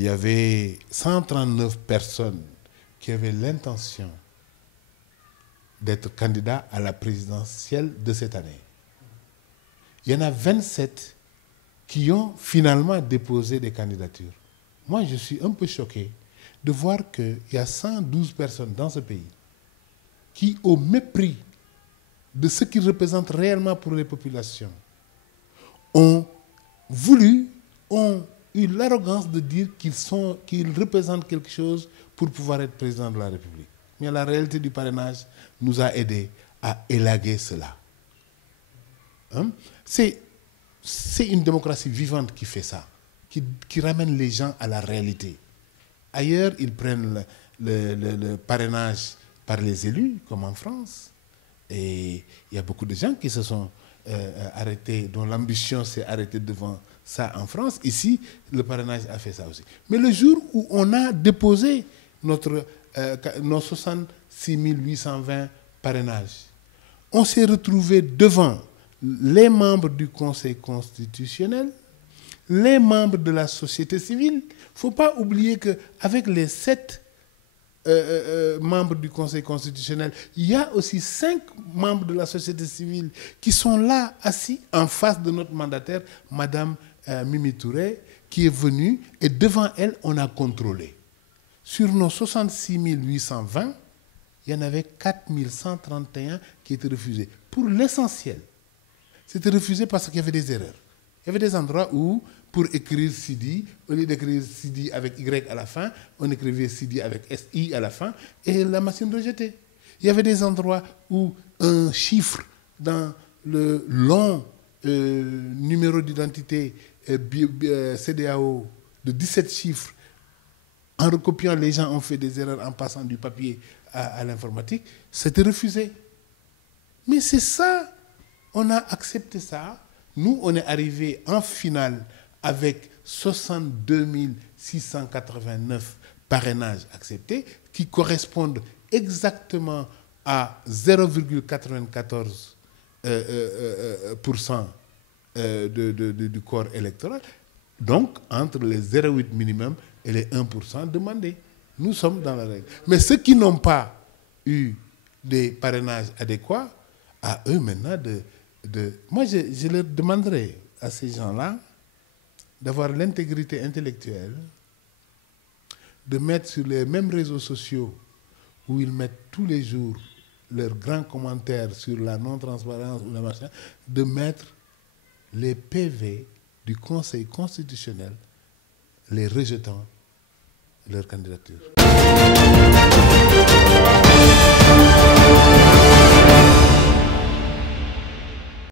il y avait 139 personnes qui avaient l'intention d'être candidats à la présidentielle de cette année. Il y en a 27 qui ont finalement déposé des candidatures. Moi, je suis un peu choqué de voir qu'il y a 112 personnes dans ce pays qui, au mépris de ce qu'ils représentent réellement pour les populations, ont eu l'arrogance de dire qu'ils représentent quelque chose pour pouvoir être président de la République. Mais la réalité du parrainage nous a aidés à élaguer cela. Hein? C'est une démocratie vivante qui fait ça, qui ramène les gens à la réalité. Ailleurs, ils prennent le parrainage par les élus, comme en France. Et il y a beaucoup de gens qui se sont arrêtés, dont l'ambition s'est arrêtée devant ça en France. Ici, le parrainage a fait ça aussi. Mais le jour où on a déposé nos 66 820 parrainages, on s'est retrouvé devant les membres du Conseil constitutionnel, les membres de la société civile. Il ne faut pas oublier qu'avec les 7 membres du Conseil constitutionnel, il y a aussi 5 membres de la société civile qui sont là, assis en face de notre mandataire, Madame Mimi Touré, qui est venue, et devant elle, on a contrôlé. Sur nos 66 820, il y en avait 4 131 qui étaient refusés. Pour l'essentiel, c'était refusé parce qu'il y avait des erreurs. Il y avait des endroits où, pour écrire Sidi, au lieu d'écrire Sidi avec Y à la fin, on écrivait Sidi avec SI à la fin, et la machine rejetait. Il y avait des endroits où un chiffre dans le long numéro d'identité CEDEAO de 17 chiffres, en recopiant, les gens ont fait des erreurs en passant du papier à l'informatique, c'était refusé. Mais c'est ça, on a accepté ça. Nous, on est arrivé en finale avec 62 689 parrainages acceptés, qui correspondent exactement à 0,94% du corps électoral, donc entre les 0,8 minimum et les 1% demandés. Nous sommes dans la règle. Mais ceux qui n'ont pas eu des parrainages adéquats, à eux maintenant Moi, je leur demanderai à ces gens-là d'avoir l'intégrité intellectuelle, de mettre sur les mêmes réseaux sociaux où ils mettent tous les jours leurs grands commentaires sur la non-transparence ou la machin, de mettre les PV du Conseil constitutionnel les rejetant leur candidature.